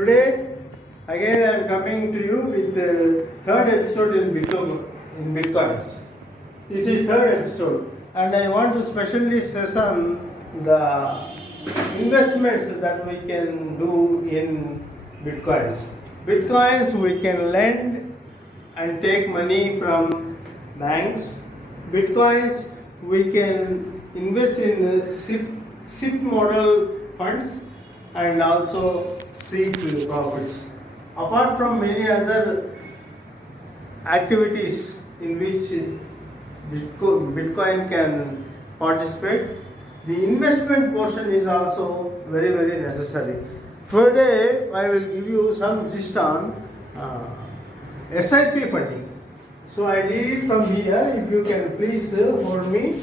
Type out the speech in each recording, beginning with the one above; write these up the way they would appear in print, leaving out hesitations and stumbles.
Today, again I am coming to you with the third episode in Bitcoins. This is third episode, and I want to specially stress on the investments that we can do in Bitcoins. Bitcoins we can lend and take money from banks. Bitcoins we can invest in SIP model funds and also seek profits. Apart from many other activities in which Bitcoin can participate, the investment portion is also very, very necessary. Today, I will give you some gist on SIP funding. So I did it from here. If you can please hold me.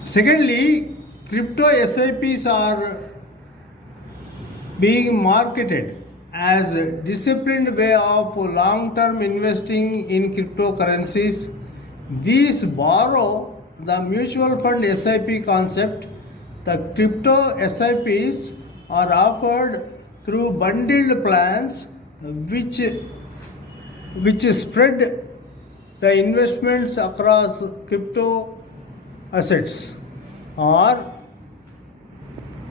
Secondly, crypto SIPs are being marketed as a disciplined way of long-term investing in cryptocurrencies. These borrow the mutual fund SIP concept. The crypto SIPs are offered through bundled plans which spread the investments across crypto assets or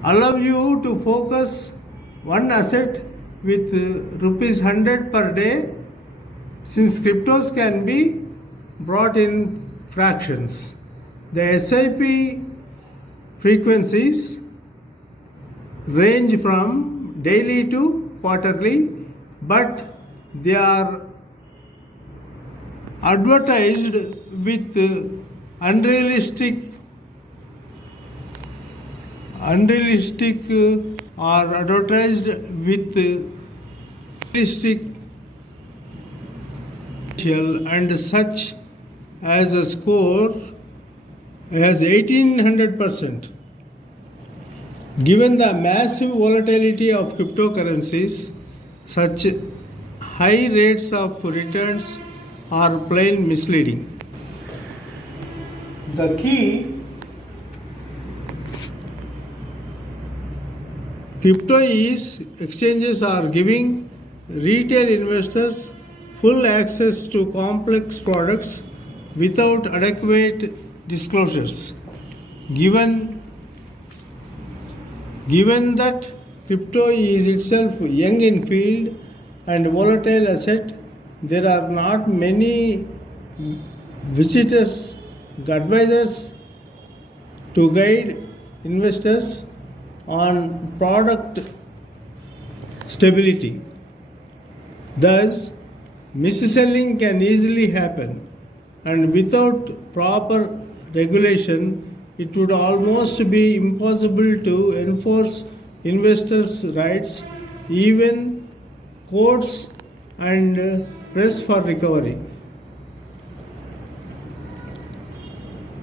allow you to focus one asset with rupees 100 per day, since cryptos can be brought in fractions. The SIP frequencies range from daily to quarterly, but they are advertised with unrealistic or advertised with realistic and such as a score as 1800%. Given the massive volatility of cryptocurrencies, such high rates of returns are plain misleading. The key crypto is exchanges are giving retail investors full access to complex products without adequate disclosures. Given that crypto is itself young in field and volatile asset, there are not many advisors to guide investors on product stability. Thus, mis-selling can easily happen, and without proper regulation, it would almost be impossible to enforce investors' rights, even courts and press for recovery.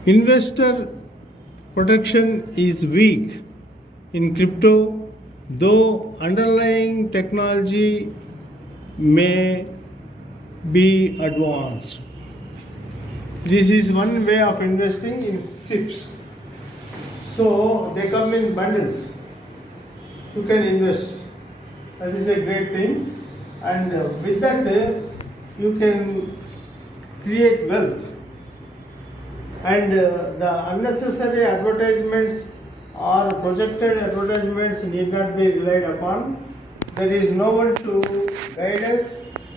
Investor protection is weak in crypto, though underlying technology may be advanced. This is one way of investing in SIPs. So they come in bundles. You can invest. That is a great thing. And with that, you can create wealth. And the unnecessary advertisements or projected advertisements need not be relied upon. There is no one to guide us,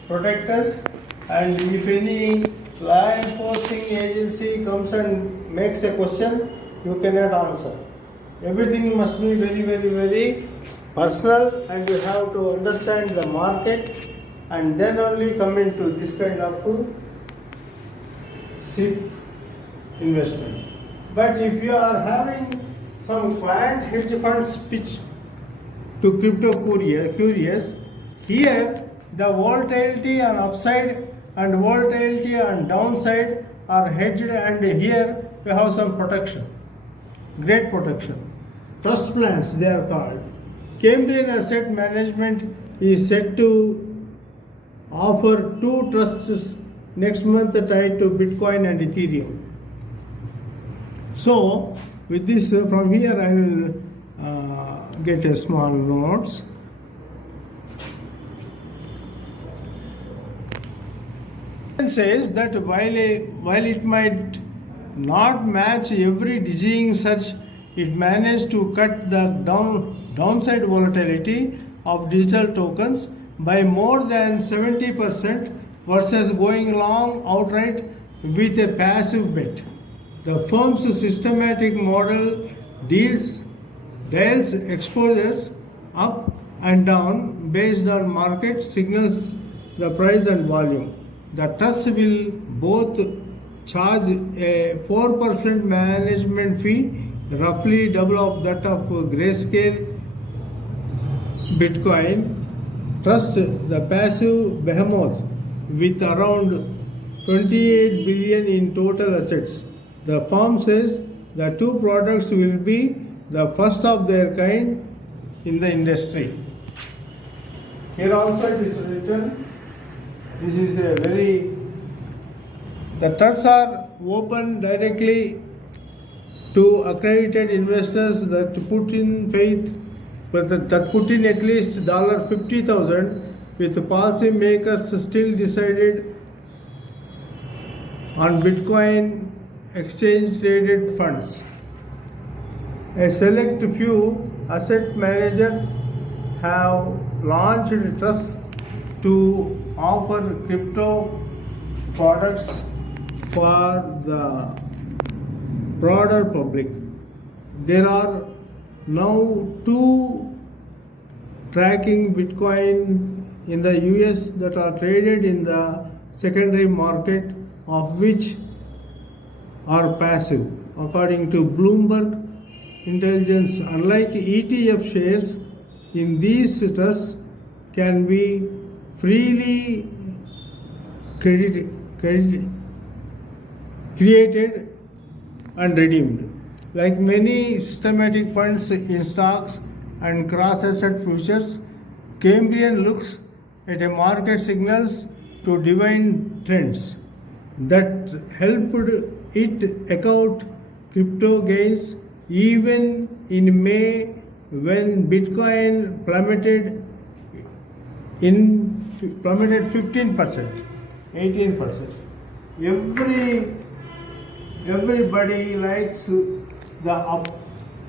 protect us, and if any law enforcing agency comes and makes a question, you cannot answer. Everything must be very, very, very personal, and you have to understand the market and then only come into this kind of SIP investment. But if you are having some client hedge funds pitch to crypto curious, here the volatility on upside and volatility on downside are hedged, and here we have some protection, great protection. Trust plans they are called. Cambrian Asset Management is set to offer 2 trusts next month tied to Bitcoin and Ethereum. So with this, from here I will get a small notes. Says that while it might not match every dizzying surge, it managed to cut the downside volatility of digital tokens by more than 70% versus going long outright with a passive bet. The firm's systematic model dials exposures up and down based on market signals, the price and volume. The trust will both charge a 4% management fee, roughly double of that of Grayscale Bitcoin. Trust, the passive behemoth with around 28 billion in total assets. The firm says the two products will be the first of their kind in the industry. Here also it is written, this is a very, the trusts are open directly to accredited investors that put in faith, but that put in at least $50,000, with policy makers still decided on Bitcoin exchange traded funds. A select few asset managers have launched trusts to offer crypto products for the broader public. There are now two tracking Bitcoin in the US that are traded in the secondary market, of which are passive. According to Bloomberg Intelligence, unlike ETF shares, in these trusts can be freely created and redeemed. Like many systematic funds in stocks and cross-asset futures, Cambrian looks at a market signals to divine trends that helped it account crypto gains even in May when Bitcoin plummeted 15%, 18%. Everybody likes the up.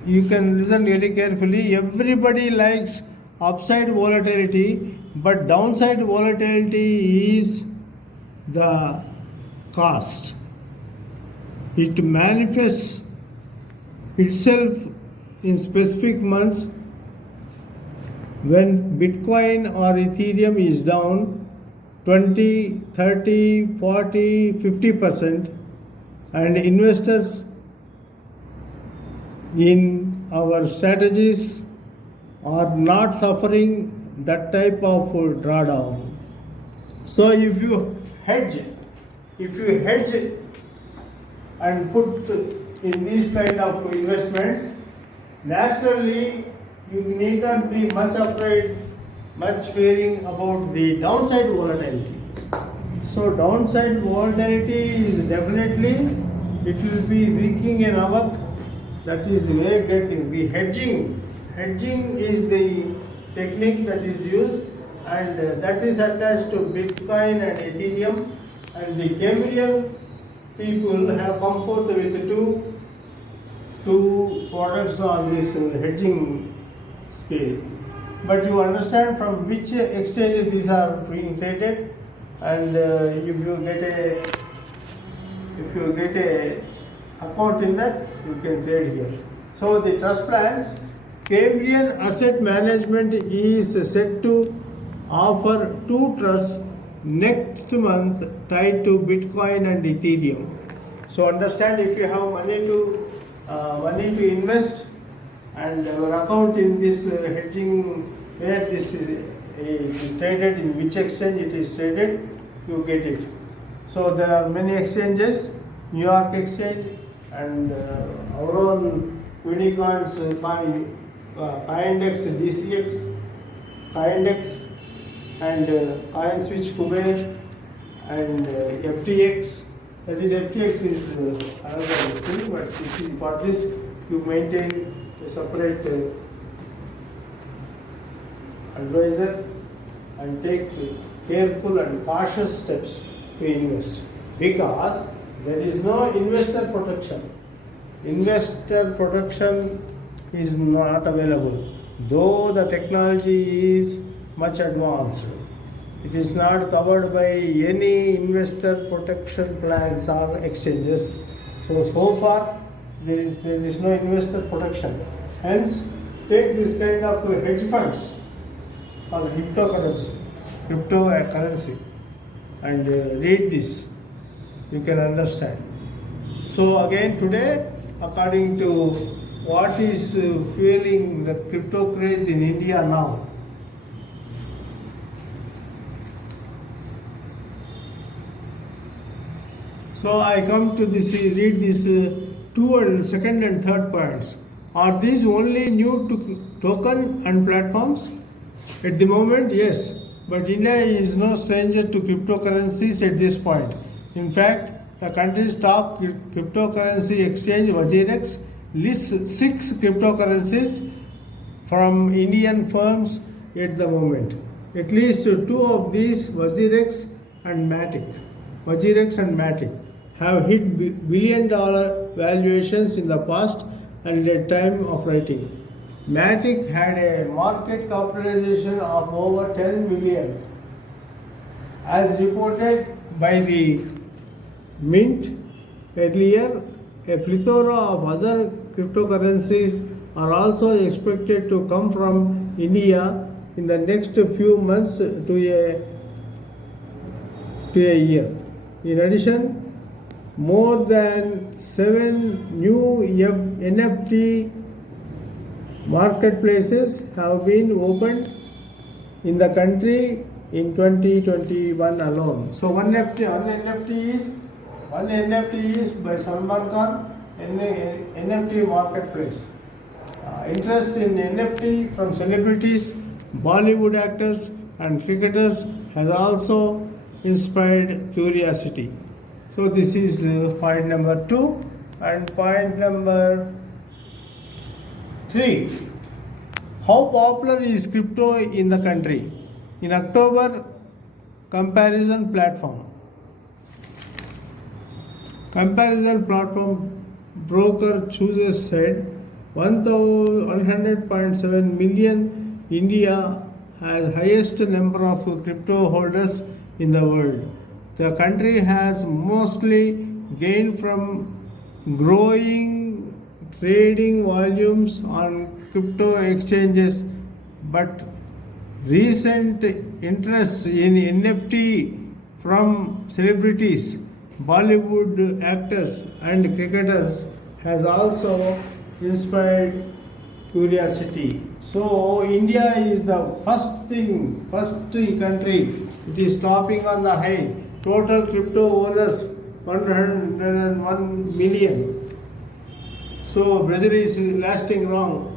You can listen very carefully. Everybody likes upside volatility, but downside volatility is the cost. It manifests itself in specific months when Bitcoin or Ethereum is down 20, 30, 40, 50%, and investors in our strategies are not suffering that type of drawdown. So if you hedge and put in these kind of investments, naturally you need not be much afraid, much fearing about the downside volatility. So downside volatility is definitely, it will be wreaking an havoc. That is very great thing. The hedging is the technique that is used, and that is attached to Bitcoin and Ethereum, and the Cambrian people have come forth with two products on this hedging scale. But you understand from which exchange these are being traded, and if you get a account in that, you can trade here. So the trust plans, Cambrian Asset Management is set to offer two trusts next month tied to Bitcoin and Ethereum. So understand, if you have money to invest and your account in this hedging, where this is traded, in which exchange it is traded, you get it. So there are many exchanges, New York Exchange and our own unicorns, Coindex, DCX, Coindex, and CoinSwitch, Kuber, and FTX. That is, FTX is another thing, but for this you maintain a separate advisor and take careful and cautious steps to invest, because there is no investor protection. Investor protection is not available, though the technology is much advanced. It is not covered by any investor protection plans or exchanges. So far there is no investor protection. Hence, take this kind of hedge funds or cryptocurrency and read this. You can understand. So again today, according to what is fueling the crypto craze in India now, so I come to this, read this second and third points. Are these only new to token and platforms? At the moment, yes, but India is no stranger to cryptocurrencies at this point. In fact, the country's top cryptocurrency exchange, WazirX, lists 6 cryptocurrencies from Indian firms at the moment. At least 2 of these, WazirX and Matic, have hit billion-dollar valuations in the past and at time of writing. Matic had a market capitalization of over 10 million. As reported by the Mint earlier, a plethora of other cryptocurrencies are also expected to come from India in the next few months to a year. In addition, more than 7 new NFT marketplaces have been opened in the country in 2021 alone. So one NFT is by Salman Khan, NFT marketplace. Interest in NFT from celebrities, Bollywood actors and cricketers has also inspired curiosity. So this is point number 2. And point number 3. How popular is crypto in the country? In October, comparison platform broker Chooses said 100.7 million. India has highest number of crypto holders in the world. The country has mostly gained from growing trading volumes on crypto exchanges, but recent interest in NFT from celebrities, Bollywood actors and cricketers has also inspired curiosity. So India is the first country. It is topping on the high. Total crypto owners 101 million. So Brazil is lasting wrong.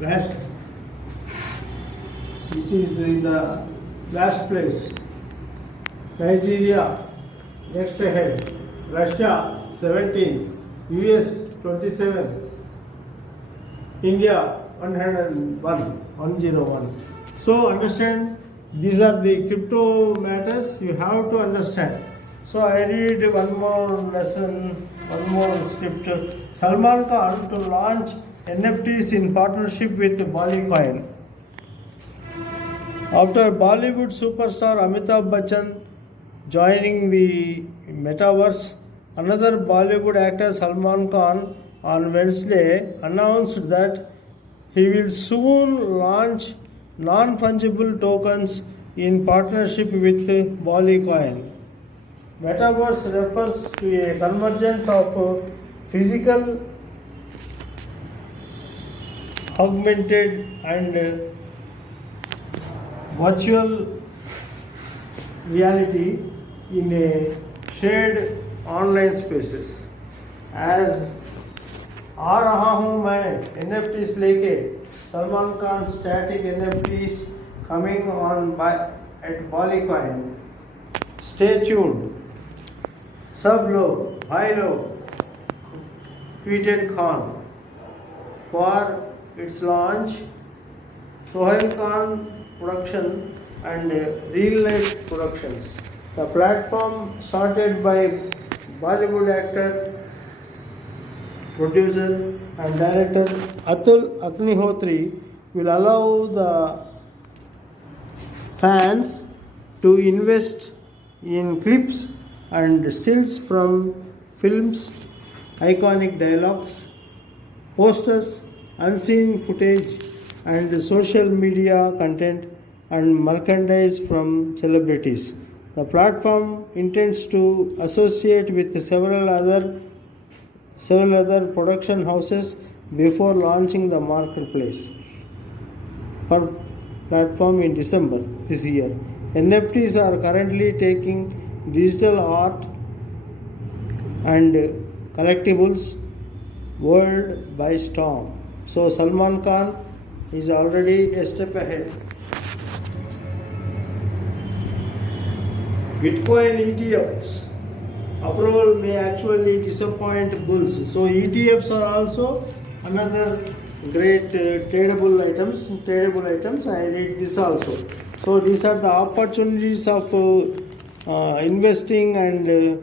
It is in the last place. Nigeria next ahead. Russia 17. US 27. India 101. So understand, these are the crypto matters you have to understand. So I read one more lesson, one more script. Salman Khan to launch NFTs in partnership with Bollycoin. After Bollywood superstar Amitabh Bachchan joining the metaverse, another Bollywood actor Salman Khan on Wednesday announced that he will soon launch non-fungible tokens in partnership with Bollycoin. Metaverse refers to a convergence of physical, augmented and virtual reality in a shared online spaces. As आ रहा हूँ मैं NFTs लेके, Salman Khan static NFTs coming on at Bollycoin. Stay tuned. सब लोग, भाई लोग, tweeted Khan. for its launch. Sohail Khan Production and Real Life Productions. The platform started by Bollywood actor, producer and director Atul Agnihotri will allow the fans to invest in clips and stills from films, iconic dialogues, posters, unseen footage, and social media content and merchandise from celebrities. The platform intends to associate with several other production houses before launching the marketplace per platform in December this year. NFTs are currently taking digital art and collectibles world by storm. So Salman Khan is already a step ahead. Bitcoin ETFs approval may actually disappoint bulls. So ETFs are also another great tradable items. I read this also. So these are the opportunities of investing and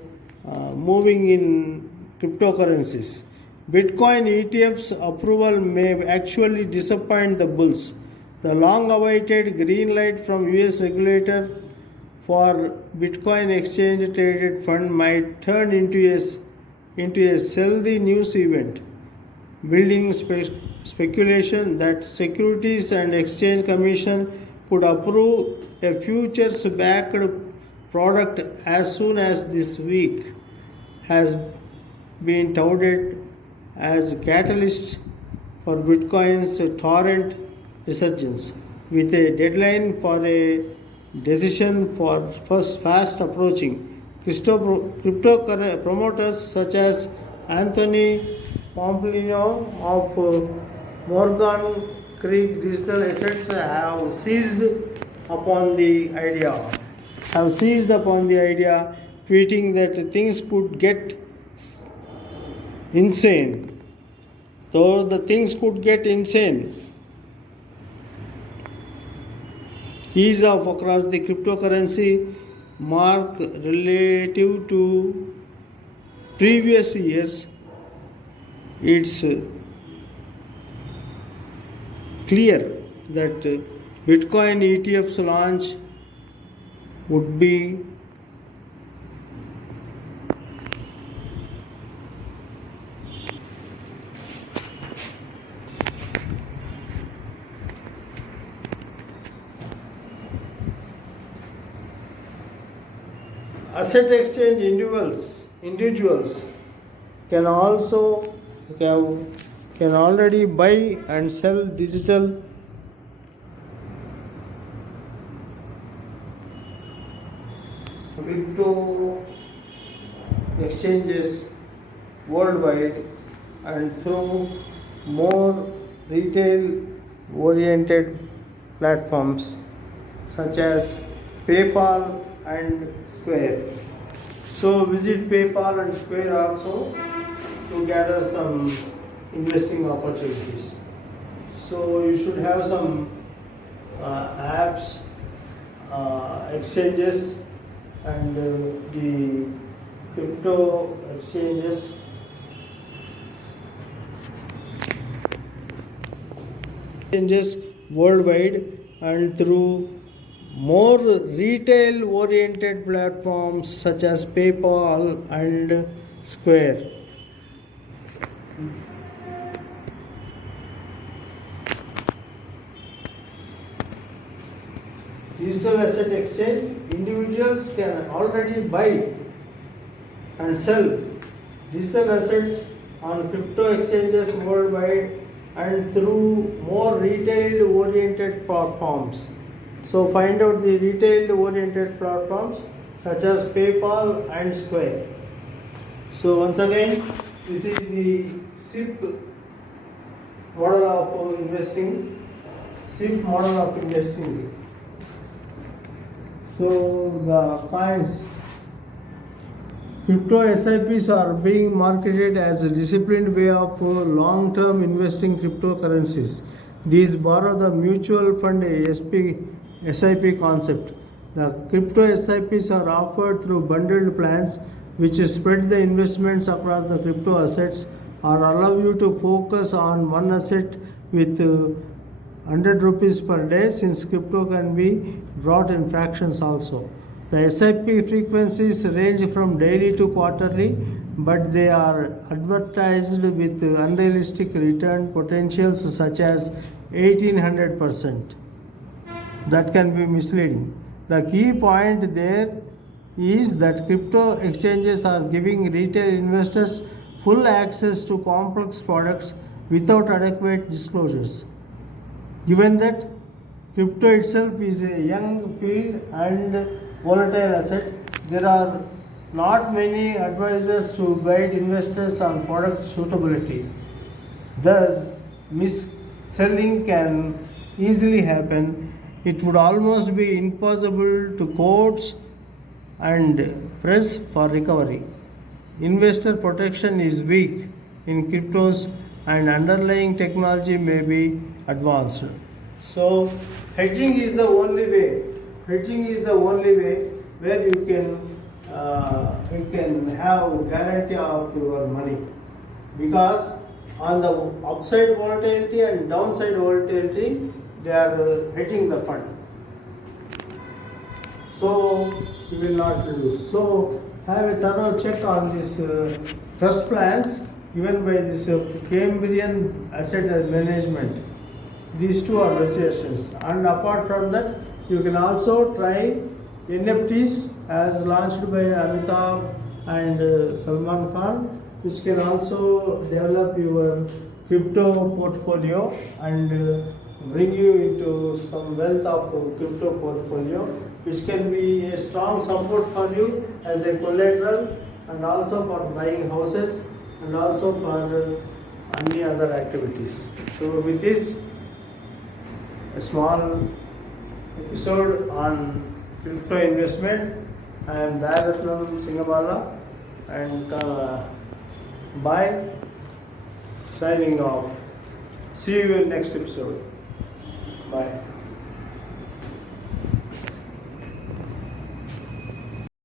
moving in cryptocurrencies. Bitcoin ETFs approval may actually disappoint the bulls. The long-awaited green light from US regulator for Bitcoin exchange traded fund might turn into a stealthy news event, building speculation that Securities and Exchange Commission could approve a futures-backed product as soon as this week has been touted as a catalyst for Bitcoin's torrent resurgence, with a deadline for a decision for fast approaching. Crypto promoters such as Anthony Pomplino of Morgan Creek Digital Assets have seized upon the idea, tweeting that things could get insane. Though the things could get insane. Ease of across the cryptocurrency mark relative to previous years. It's clear that Bitcoin ETF's launch would be asset exchange individuals can already buy and sell digital crypto exchanges worldwide and through more retail oriented platforms such as PayPal and Square. So visit PayPal and Square also to gather some investing opportunities. So you should have some apps, exchanges, and the crypto exchanges worldwide and through more retail oriented platforms such as PayPal and Square. Digital asset exchange individuals can already buy and sell digital assets on crypto exchanges worldwide and through more retail oriented platforms. So find out the retail oriented platforms such as PayPal and Square. So once again, this is the SIP model of investing. SIP model of investing. So the coins Crypto SIPs are being marketed as a disciplined way of long-term investing cryptocurrencies. These borrow the mutual fund SIP concept. The crypto SIPs are offered through bundled plans which spread the investments across the crypto assets or allow you to focus on one asset with 100 rupees per day, since crypto can be brought in fractions also. The SIP frequencies range from daily to quarterly, but they are advertised with unrealistic return potentials such as 1800%. That can be misleading. The key point there is that crypto exchanges are giving retail investors full access to complex products without adequate disclosures. Given that crypto itself is a young field and volatile asset, there are not many advisors to guide investors on product suitability. Thus, mis-selling can easily happen. It would almost be impossible to courts and press for recovery. Investor protection is weak in cryptos and underlying technology may be advanced. So, hedging is the only way. Hedging is the only way where you can have guarantee of your money, because on the upside volatility and downside volatility they are hedging the fund, so you will not lose. So have a thorough check on this trust plans given by this Cambrian Asset Management. These two are recessions, and apart from that you can also try NFTs as launched by Amitabh and Salman Khan, which can also develop your crypto portfolio and bring you into some wealth of crypto portfolio, which can be a strong support for you as a collateral and also for buying houses and also for any other activities. So with this, a small episode on crypto investment, I am Dayaratnam Singamala and bye, signing off. See you in next episode. Bye.